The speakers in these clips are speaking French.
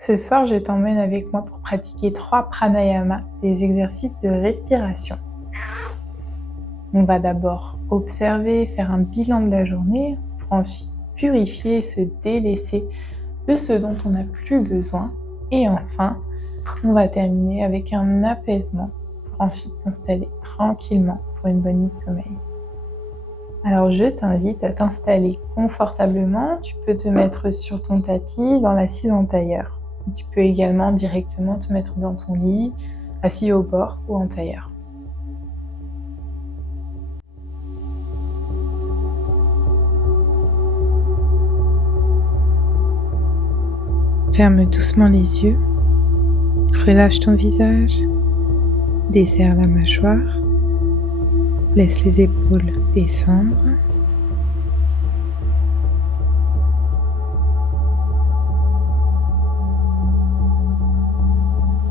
Ce soir, je t'emmène avec moi pour pratiquer 3 pranayamas, des exercices de respiration. On va d'abord observer, faire un bilan de la journée, pour ensuite purifier, se délaisser de ce dont on n'a plus besoin. Et enfin, on va terminer avec un apaisement pour ensuite s'installer tranquillement pour une bonne nuit de sommeil. Alors je t'invite à t'installer confortablement. Tu peux te mettre sur ton tapis, dans l'assise en tailleur. Tu peux également directement te mettre dans ton lit, assis au bord ou en tailleur. Ferme doucement les yeux, relâche ton visage, desserre la mâchoire, laisse les épaules descendre.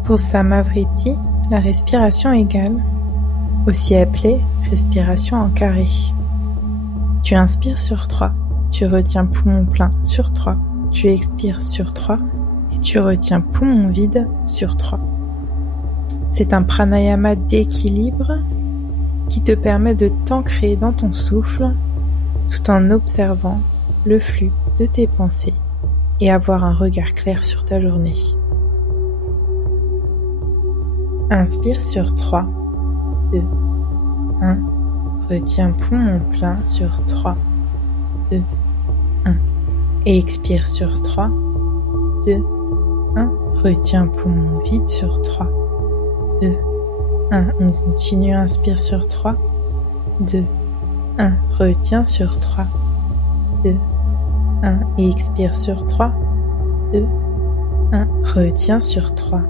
Pour Samavriti, la respiration égale, aussi appelée respiration en carré. Tu inspires sur 3, tu retiens poumon plein sur 3, tu expires sur 3 et tu retiens poumon vide sur 3. C'est un pranayama d'équilibre qui te permet de t'ancrer dans ton souffle tout en observant le flux de tes pensées et avoir un regard clair sur ta journée. Inspire sur 3, 2, 1, retiens poumon plein sur 3, 2, 1, et expire sur 3, 2, 1, retiens poumon vide sur 3, 2, 1, on continue, inspire sur 3, 2, 1, retiens sur 3, 2, 1, et expire sur 3, 2, 1, retiens sur 3,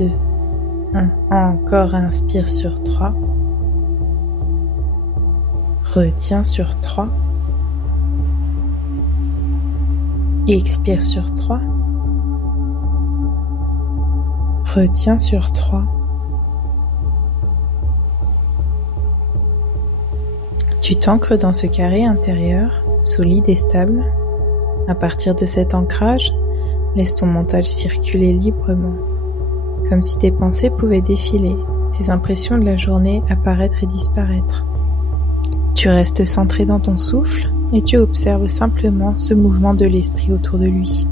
2, 1, encore inspire sur 3, retiens sur 3, expire sur 3, retiens sur 3. Tu t'ancres dans ce carré intérieur, solide et stable. À partir de cet ancrage, laisse ton mental circuler librement, comme si tes pensées pouvaient défiler, tes impressions de la journée apparaître et disparaître. Tu restes centré dans ton souffle et tu observes simplement ce mouvement de l'esprit autour de lui.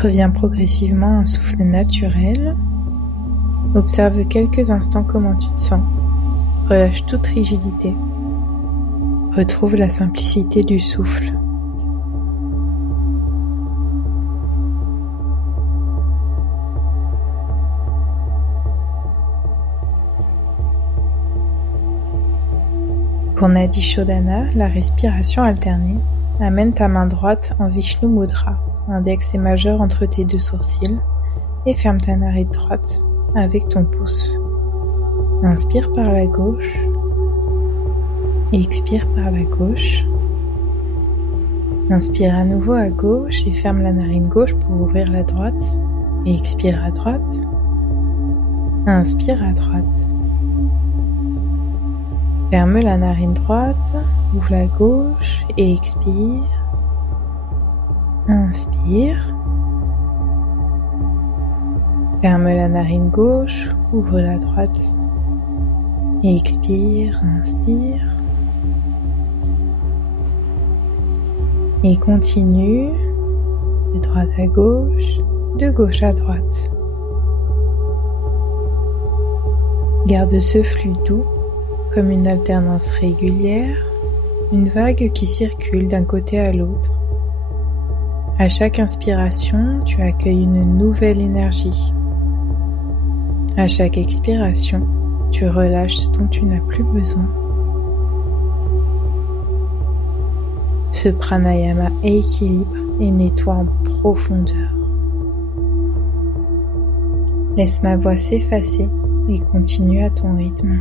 Reviens progressivement à un souffle naturel. Observe quelques instants comment tu te sens. Relâche toute rigidité. Retrouve la simplicité du souffle. Pour Nadi Shodhana, la respiration alternée, amène ta main droite en Vishnu Mudra, index et majeur entre tes deux sourcils, et ferme ta narine droite avec ton pouce. Inspire par la gauche, et expire par la gauche. Inspire à nouveau à gauche et ferme la narine gauche pour ouvrir la droite, et expire à droite. Inspire à droite. Ferme la narine droite, ouvre la gauche et expire. Inspire. Ferme la narine gauche, ouvre la droite et expire, inspire. Et continue de droite à gauche, de gauche à droite. Garde ce flux doux comme une alternance régulière une vague qui circule d'un côté à l'autre. À chaque inspiration, tu accueilles une nouvelle énergie. À chaque expiration, tu relâches ce dont tu n'as plus besoin. Ce pranayama équilibre et nettoie en profondeur. Laisse ma voix s'effacer et continue à ton rythme.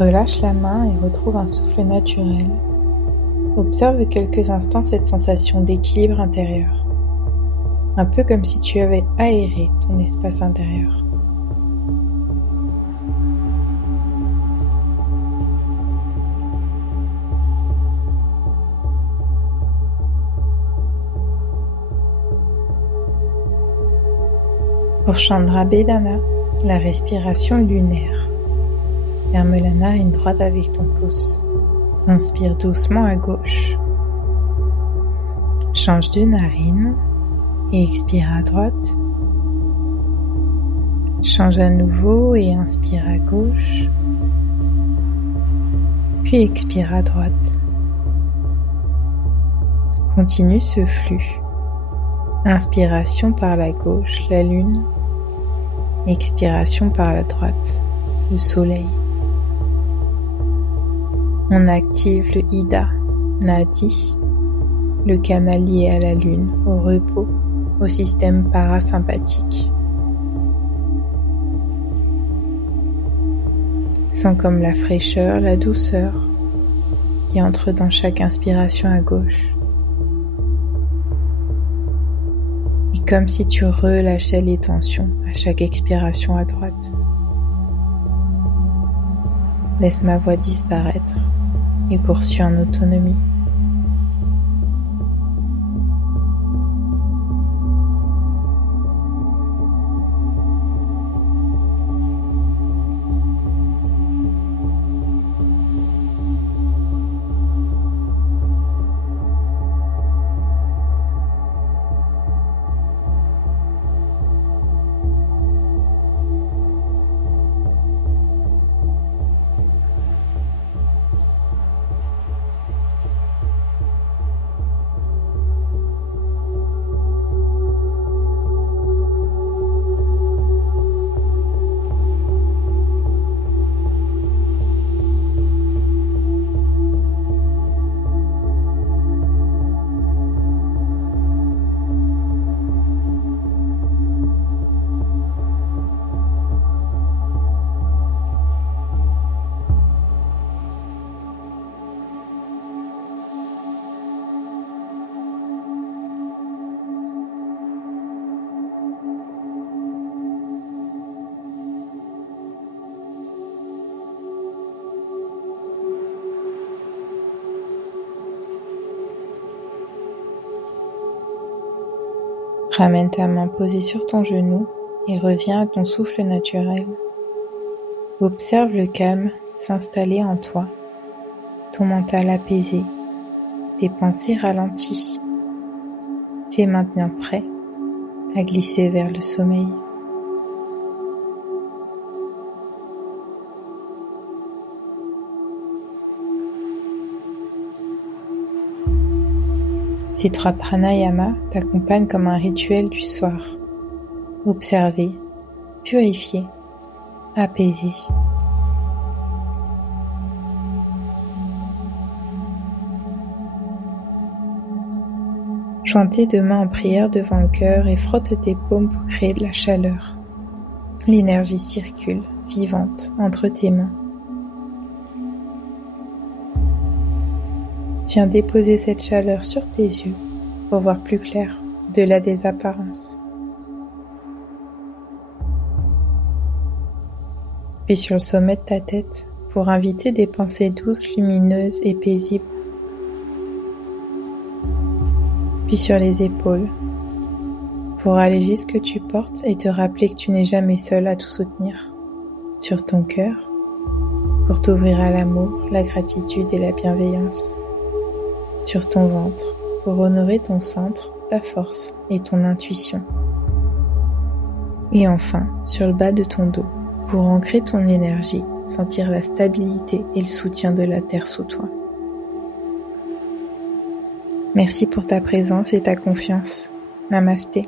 Relâche la main et retrouve un souffle naturel. Observe quelques instants cette sensation d'équilibre intérieur, un peu comme si tu avais aéré ton espace intérieur. Pour Chandra Bedana, la respiration lunaire. Ferme la narine droite avec ton pouce. Inspire doucement à gauche. Change de narine et expire à droite. Change à nouveau et inspire à gauche. Puis expire à droite. Continue ce flux. Inspiration par la gauche, la lune. Expiration par la droite, le soleil. On active le Ida, Nadi, le canal lié à la lune, au repos, au système parasympathique. Sens comme la fraîcheur, la douceur qui entre dans chaque inspiration à gauche. Et comme si tu relâchais les tensions à chaque expiration à droite. Laisse ma voix disparaître et poursuis en autonomie. Ramène ta main posée sur ton genou et reviens à ton souffle naturel. Observe le calme s'installer en toi, ton mental apaisé, tes pensées ralenties. Tu es maintenant prêt à glisser vers le sommeil. Ces 3 pranayamas t'accompagnent comme un rituel du soir. Observer, purifié, apaisé. Joins tes deux mains en prière devant le cœur et frotte tes paumes pour créer de la chaleur. L'énergie circule, vivante, entre tes mains. Viens déposer cette chaleur sur tes yeux pour voir plus clair, au-delà des apparences. Puis sur le sommet de ta tête pour inviter des pensées douces, lumineuses et paisibles. Puis sur les épaules, pour alléger ce que tu portes et te rappeler que tu n'es jamais seul à tout soutenir. Sur ton cœur, pour t'ouvrir à l'amour, la gratitude et la bienveillance. Sur ton ventre, pour honorer ton centre, ta force et ton intuition. Et enfin, sur le bas de ton dos, pour ancrer ton énergie, sentir la stabilité et le soutien de la terre sous toi. Merci pour ta présence et ta confiance. Namasté.